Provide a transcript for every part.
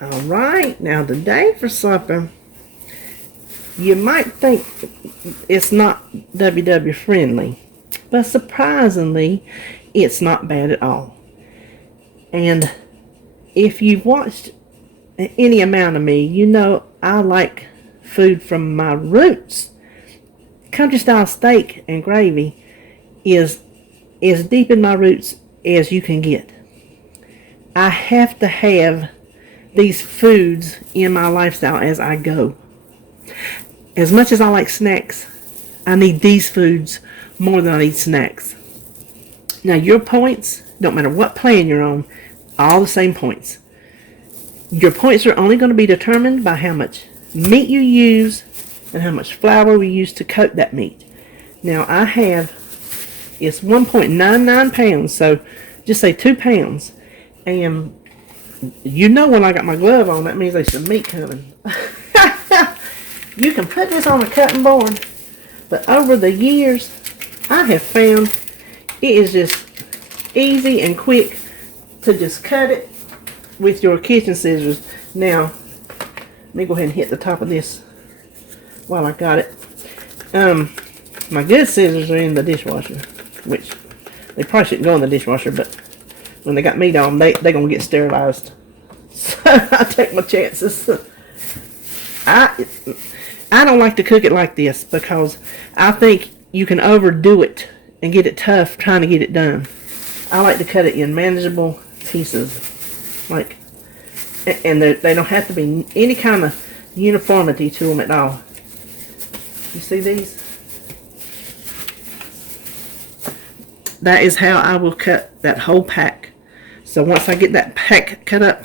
Alright, now today for supper, you might think it's not WW friendly, but surprisingly, it's not bad at all. And if you've watched any amount of me, you know I like food from my roots. Country style steak and gravy is as deep in my roots as you can get. I have to have these foods in my lifestyle as I go. As much as I like snacks, I need these foods more than I need snacks. Now your points, don't matter what plan you're on, all the same points. Your points are only going to be determined by how much meat you use and how much flour we use to coat that meat. Now I have, it's 1.99 pounds, so just say 2 pounds. And you know when I got my glove on, that means there's some meat coming. You can put this on a cutting board, but over the years, I have found it is just easy and quick to just cut it with your kitchen scissors. Now, let me go ahead and hit the top of this while I got it. My good scissors are in the dishwasher, which they probably shouldn't go in the dishwasher, but when they got meat on them, they're going to get sterilized. So I take my chances. I don't like to cook it like this because I think you can overdo it and get it tough trying to get it done. I like to cut it in manageable pieces, and they don't have to be any kind of uniformity to them at all. You see these? That is how I will cut that whole pack. So once I get that pack cut up,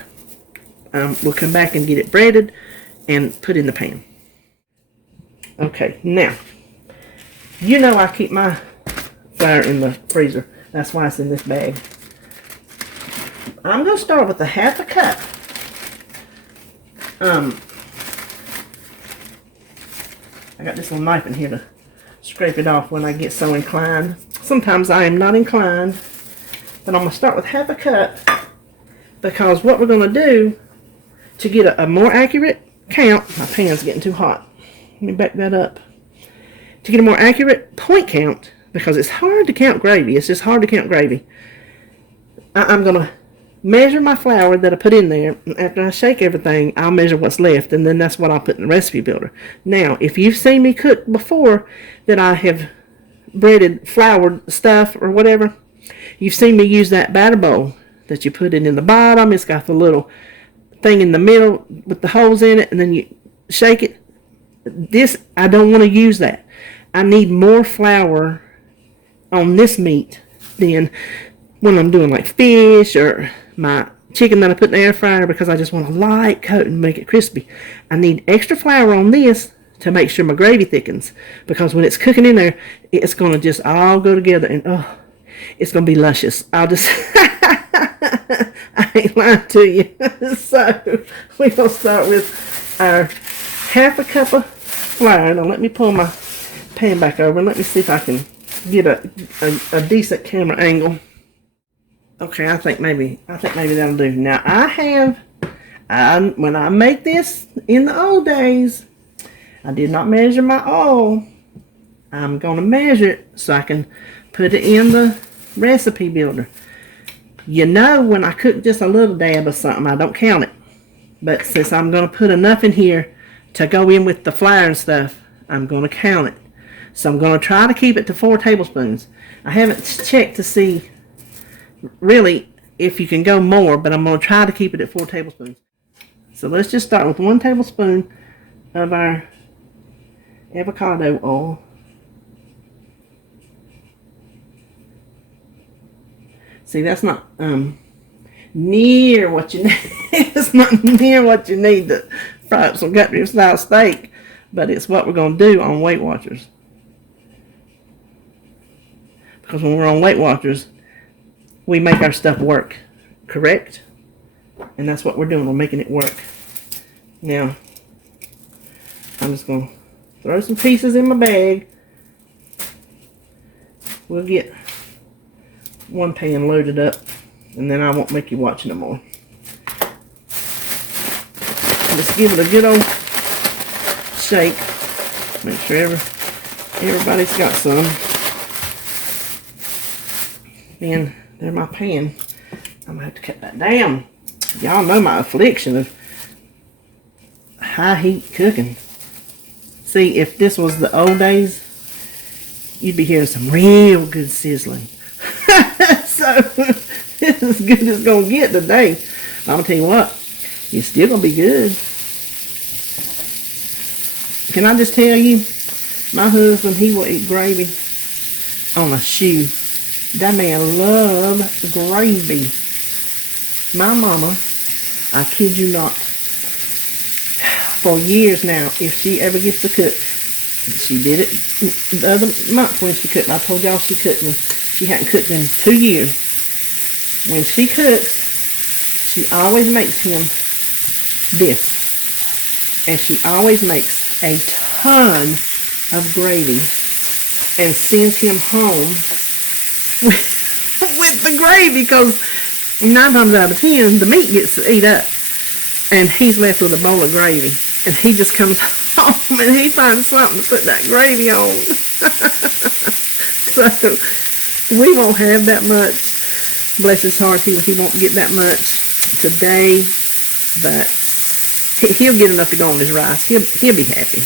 we'll come back and get it breaded and put in the pan. Okay, now, you know I keep my flour in the freezer. That's why it's in this bag. I'm going to start with a half a cup. I got this little knife in here to scrape it off when I get so inclined. Sometimes I am not inclined, but I'm going to start with half a cup because what we're going to do to get a more accurate count, my pan's getting too hot. Let me back that up. To get a more accurate point count, because it's hard to count gravy. It's just hard to count gravy. I'm going to measure my flour that I put in there. After I shake everything, I'll measure what's left, and then that's what I'll put in the recipe builder. Now, if you've seen me cook before that I have breaded floured stuff or whatever, you've seen me use that batter bowl that you put it in the bottom. It's got the little thing in the middle with the holes in it, and then you shake it. This, I don't want to use that. I need more flour on this meat than when I'm doing like fish or my chicken that I put in the air fryer, because I just want a light coat and make it crispy. I need extra flour on this to make sure my gravy thickens, because when it's cooking in there, it's going to just all go together, and oh, it's going to be luscious. I'll just I ain't lying to you. So we're going to start with our half a cup of flour. Now let me pull my pan back over and let me see if I can get a decent camera angle. Okay, I think maybe that'll do. Now when I make this in the old days, I did not measure my oil. I'm going to measure it so I can put it in the recipe builder. You know, when I cook just a little dab of something, I don't count it. But since I'm going to put enough in here to go in with the flour and stuff, I'm going to count it. So I'm going to try to keep it to 4 tablespoons. I haven't checked to see really if you can go more, but I'm going to try to keep it at 4 tablespoons. So let's just start with 1 tablespoon of our avocado oil. See, that's not near what you need. It's not near what you need to fry up some country style steak, but it's what we're going to do on Weight Watchers. Because when we're on Weight Watchers, we make our stuff work, correct? And that's what we're doing. We're making it work. Now, I'm just going to throw some pieces in my bag. We'll get 1 pan loaded up, and then I won't make you watch no more. Just give it a good old shake. Make sure everybody's got some. And there's my pan. I'm gonna have to cut that down. Y'all know my affliction of high heat cooking. See, if this was the old days, you'd be hearing some real good sizzling. So this is as good as it's gonna get today. I'm gonna tell you what, it's still gonna be good. Can I just tell you, my husband, he will eat gravy on a shoe. That man loves gravy. My mama, I kid you not, for years now, if she ever gets to cook, she did it the other month when she cooked. I told y'all she cooked, and she hadn't cooked in 2 years. When she cooks, she always makes him this. And she always makes a ton of gravy and sends him home with the gravy, because 9 times out of 10, the meat gets to eat up. And he's left with a bowl of gravy. And he just comes home and he finds something to put that gravy on. So we won't have that much. Bless his heart, he won't get that much today. But he'll get enough to go on his rice. He'll be happy.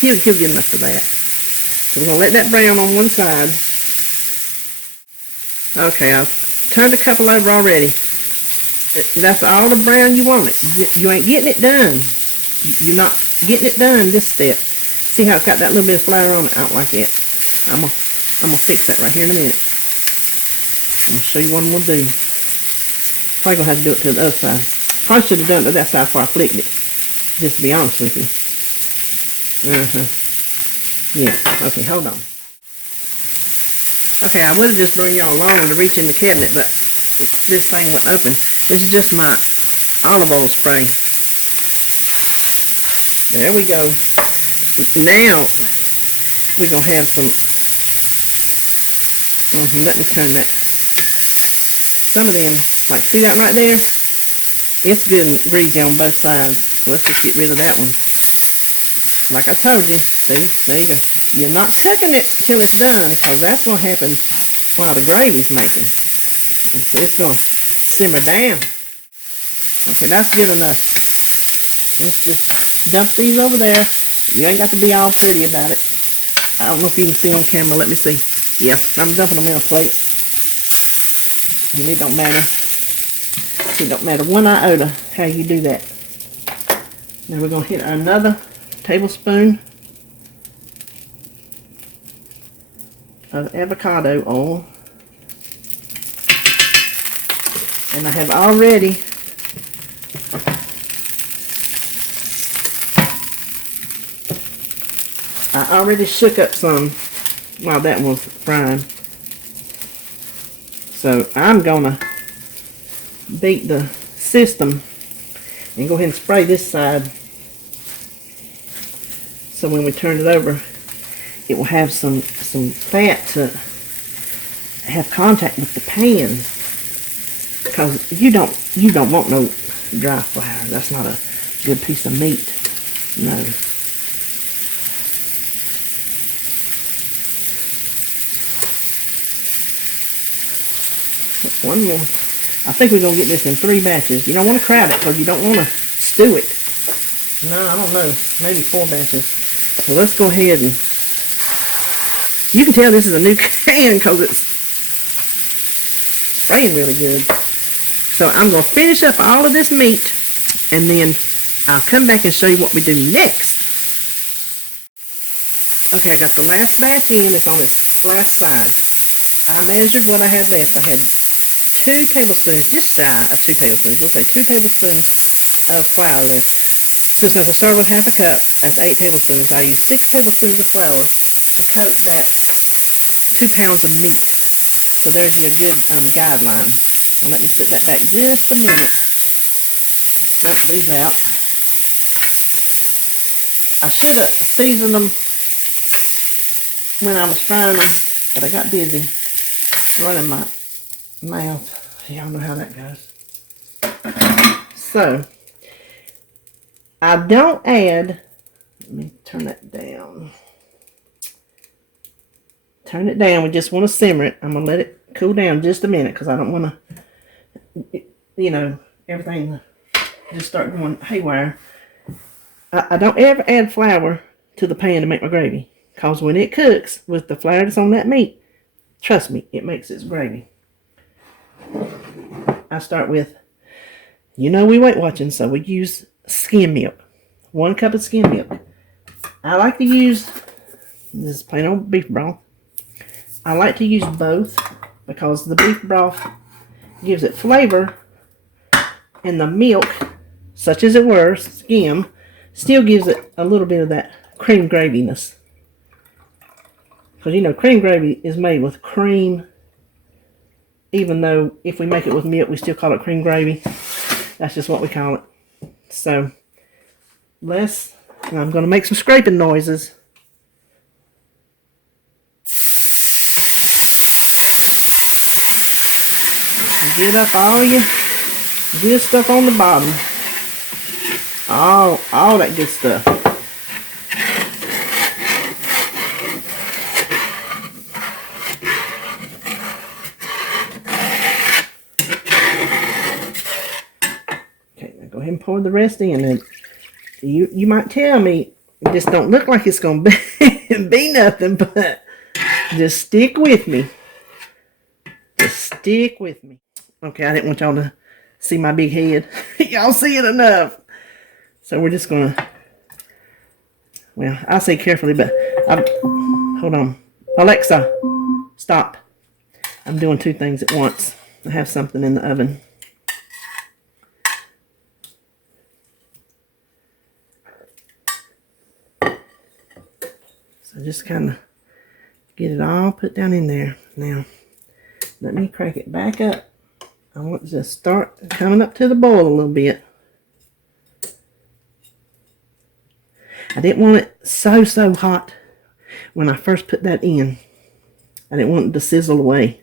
He'll get enough for that. So we're going to let that brown on one side. Okay, I've turned a couple over already. That's all the brown you wanted. You ain't getting it done. You're not getting it done this step. See how it's got that little bit of flour on it? I don't like it. I'm gonna fix that right here in a minute. I'm gonna show you what I'm gonna do. Probably gonna have to do it to the other side. Probably should have done it to that side before I flicked it. Just to be honest with you. Yeah. Okay, hold on. Okay, I would have just brought y'all along to reach in the cabinet, but this thing wasn't open. This is just my olive oil spray. There we go. Now we're gonna have some. Let me turn that. Some of them, like, see that right there? It's good and greasy on both sides. Let's just get rid of that one. Like I told you, see, there you go. You're not cooking it till it's done, because that's gonna happen while the gravy's making. It's gonna simmer down. Okay, that's good enough. Let's just dump these over there. You ain't got to be all pretty about it. I don't know if you can see on camera. Let me see. Yeah, I'm dumping them in a plate. And it don't matter. It don't matter one iota how you do that. Now we're going to hit another tablespoon of avocado oil. And I have already shook up some while that was frying. So I'm gonna beat the system and go ahead and spray this side, so when we turn it over, it will have some fat to have contact with the pan, because you don't want no dry flour. That's not a good piece of meat. No. One more. I think we're going to get this in 3 batches. You don't want to crowd it, because you don't want to stew it. No, I don't know. Maybe 4 batches. So let's go ahead and... You can tell this is a new can because it's spraying really good. So I'm going to finish up all of this meat, and then I'll come back and show you what we do next. Okay, I got the last batch in. It's on its last side. I measured what I had left. I had 2 tablespoons, just shy of 2 tablespoons. We'll say 2 tablespoons of flour left. So since I started with half a cup, that's 8 tablespoons. I used 6 tablespoons of flour to coat that 2 pounds of meat. So there's your good guideline. Now let me put that back just a minute. Just dump these out. I should have seasoned them when I was frying them, but I got busy running my mouth. Y'all know how that goes. So I don't add, let me turn that down. Turn it down. We just want to simmer it. I'm going to let it cool down just a minute because I don't want to, you know, everything just start going haywire. I don't ever add flour to the pan to make my gravy because when it cooks with the flour that's on that meat, trust me, it makes its gravy. I start with, you know, we Weight Watching, so we use skim milk. 1 cup of skim milk. I like to use, this is plain old beef broth. I like to use both because the beef broth gives it flavor and the milk, such as it were, skim, still gives it a little bit of that cream graviness. Because, you know, cream gravy is made with cream, even though if we make it with milk, we still call it cream gravy. That's just what we call it. So, I'm going to make some scraping noises. Get up all your good stuff on the bottom. All that good stuff. Okay, now go ahead and pour the rest in. And you might tell me this don't look like it's gonna be nothing, but just stick with me. Just stick with me. Okay, I didn't want y'all to see my big head. Y'all see it enough. So we're just gonna, well, I'll say carefully, but hold on. Alexa, stop. I'm doing 2 things at once. I have something in the oven. So just kind of get it all put down in there. Now, let me crank it back up. I want it to start coming up to the boil a little bit. I didn't want it so hot when I first put that in. I didn't want it to sizzle away.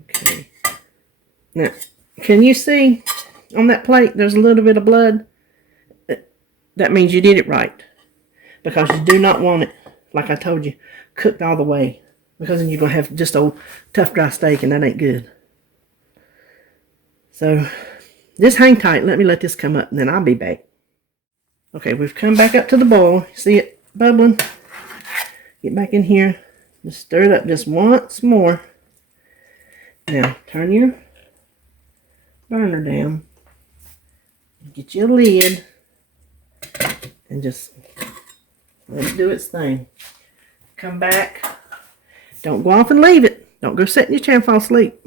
Okay. Now, can you see on that plate there's a little bit of blood? That means you did it right. Because you do not want it, like I told you, cooked all the way. Because then you're going to have just a tough, dry steak, and that ain't good. So, just hang tight. Let me let this come up, and then I'll be back. Okay, we've come back up to the boil. See it bubbling? Get back in here. Just stir it up just once more. Now, turn your burner down. Get you a lid. And just let it do its thing. Come back. Don't go off and leave it. Don't go sit in your chair and fall asleep.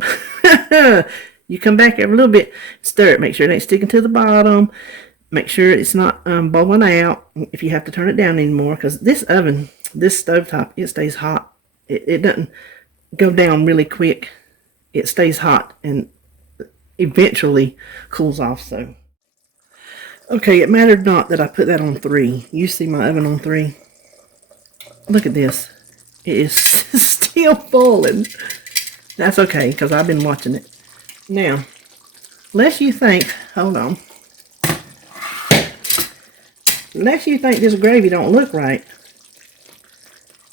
You come back every little bit, stir it. Make sure it ain't sticking to the bottom. Make sure it's not bubbling out if you have to turn it down anymore. Because this oven, this stovetop, it stays hot. It doesn't go down really quick. It stays hot and eventually cools off. So, okay, it mattered not that I put that on 3. You see my oven on 3. Look at this. It is still falling. That's okay, because I've been watching it. Now, lest you think, hold on. Lest you think this gravy don't look right,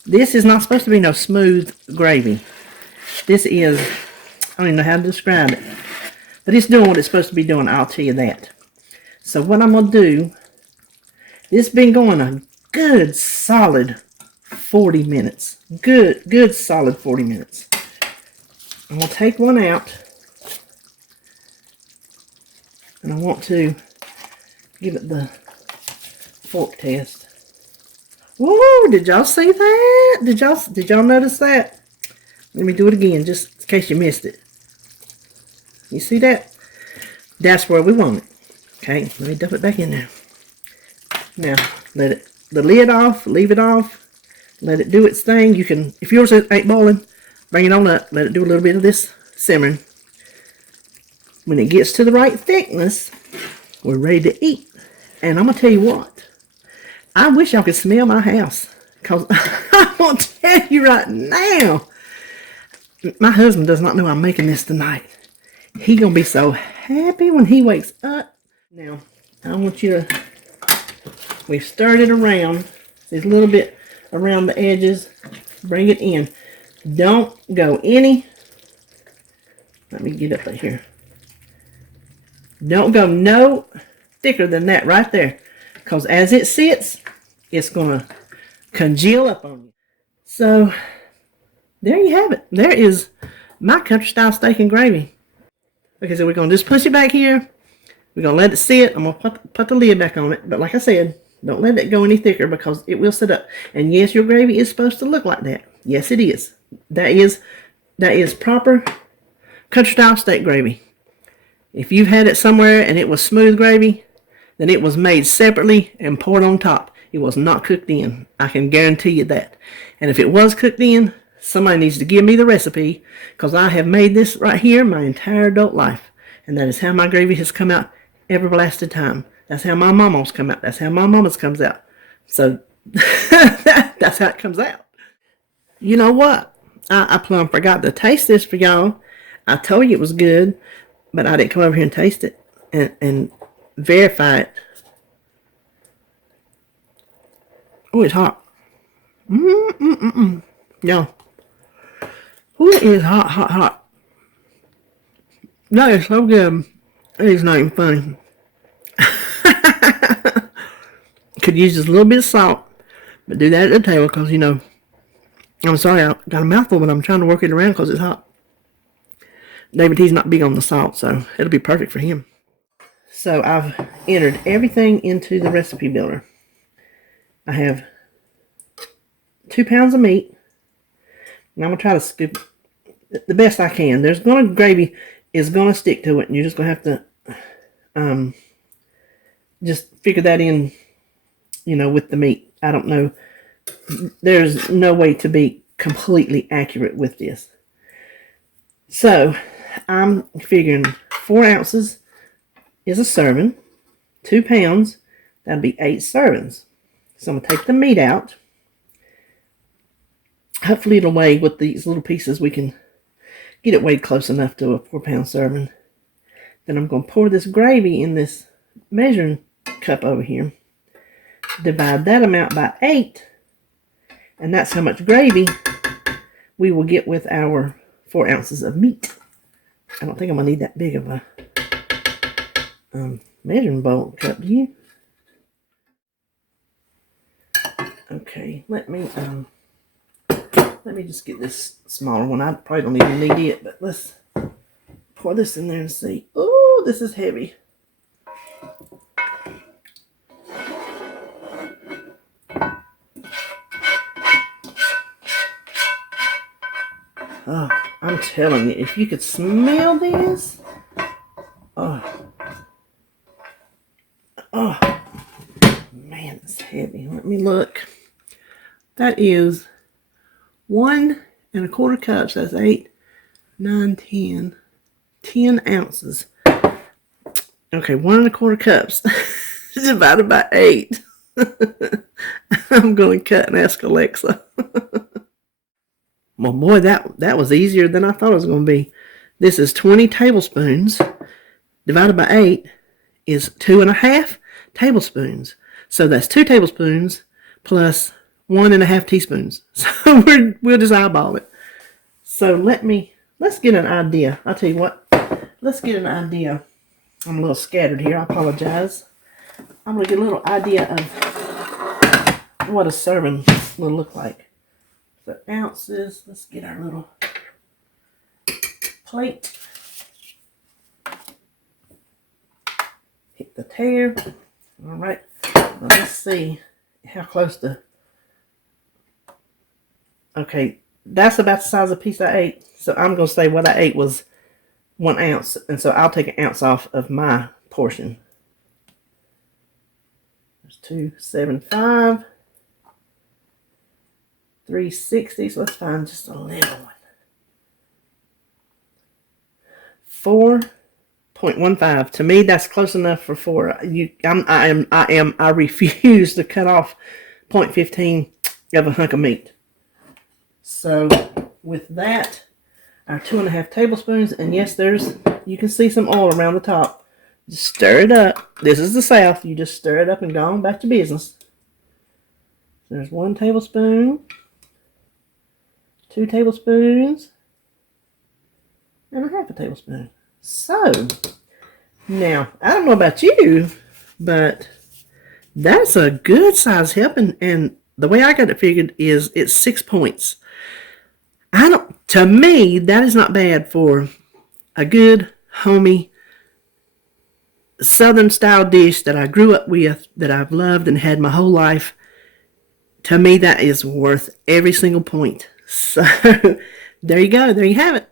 this is not supposed to be no smooth gravy. This is, I don't even know how to describe it. But it's doing what it's supposed to be doing, I'll tell you that. So what I'm going to do, this has been going a good solid 40 minutes. Good solid 40 minutes. I'm going to take one out. And I want to give it the fork test. Whoa, did y'all see that? Did y'all notice that? Let me do it again, just in case you missed it. You see that? That's where we want it. Okay, let me dump it back in there. Now, let the lid off, leave it off. Let it do its thing. You can, if yours ain't boiling, bring it on up. Let it do a little bit of this simmering. When it gets to the right thickness, we're ready to eat. And I'm going to tell you what. I wish y'all could smell my house. Because I'm gonna tell you right now. My husband does not know I'm making this tonight. He gonna be so happy when he wakes up. Now, I want you to, we've stirred it around. There's a little bit around the edges. Bring it in. Don't go any, let me get up right here. Don't go no thicker than that right there. Because as it sits, it's gonna congeal up on you. So, there you have it. There is my country style steak and gravy. Okay, so we're going to just push it back here. We're going to let it sit. I'm going to put the lid back on it. But like I said, don't let it go any thicker because it will sit up. And yes, your gravy is supposed to look like that. Yes, it is. That is proper country style steak gravy. If you've had it somewhere and it was smooth gravy, then it was made separately and poured on top. It was not cooked in. I can guarantee you that. And if it was cooked in, somebody needs to give me the recipe because I have made this right here my entire adult life. And that is how my gravy has come out every blasted time. That's how my mama's come out. That's how my mama's comes out. So that's how it comes out. You know what? I plumb forgot to taste this for y'all. I told you it was good, but I didn't come over here and taste it and verify it. Oh, it's hot. Y'all. Ooh, it is hot, hot, hot. That is so good. It is not even funny. Could use just a little bit of salt, but do that at the table because, you know, I'm sorry, I got a mouthful, but I'm trying to work it around because it's hot. David, he's not big on the salt, so it'll be perfect for him. So I've entered everything into the recipe builder. I have 2 pounds of meat. And I'm going to try to scoop the best I can. Gravy is going to stick to it. And you're just going to have to just figure that in, you know, with the meat. I don't know. There's no way to be completely accurate with this. So I'm figuring 4 ounces is a serving. 2 pounds, that'd be 8 servings. So I'm going to take the meat out. Hopefully it'll weigh with these little pieces. We can get it weighed close enough to a 4-pound serving. Then I'm going to pour this gravy in this measuring cup over here. Divide that amount by 8. And that's how much gravy we will get with our 4 ounces of meat. I don't think I'm going to need that big of a measuring bowl cup, do you? Okay, let me just get this smaller one. I probably don't even need it, but let's pour this in there and see. Oh, this is heavy. Oh, I'm telling you, if you could smell this. Oh, man, it's heavy. Let me look. That is 1 1/4 cups. That's 8, 9, 10. 10 ounces. Okay, 1 1/4 cups divided by 8. I'm going to cut and ask Alexa. Well, boy, that was easier than I thought it was going to be. This is 20 tablespoons divided by 8 is 2.5 tablespoons. So that's 2 tablespoons plus 1.5 teaspoons. So we'll just eyeball it. So let's get an idea. I'll tell you what. Let's get an idea. I'm a little scattered here. I apologize. I'm going to get a little idea of what a serving will look like. So ounces. Let's get our little plate. Hit the tear. All right. Now let's see how close to. Okay, that's about the size of the piece I ate. So I'm going to say what I ate was 1 ounce. And so I'll take 1 ounce off of my portion. There's 275. 360. So let's find just a little one. 4.15. To me, that's close enough for 4. I refuse to cut off 0.15 of a hunk of meat. So with that, our 2.5 tablespoons, and yes, you can see some oil around the top. Just stir it up. This is the South. You just stir it up and go on back to business. There's 1 tablespoon, 2 tablespoons, and 1/2 tablespoon. So, now, I don't know about you, but that's a good size helping, and the way I got it figured is it's 6 points. To me, that is not bad for a good, homey, Southern style dish that I grew up with, that I've loved and had my whole life. To me, that is worth every single point. So, there you go. There you have it.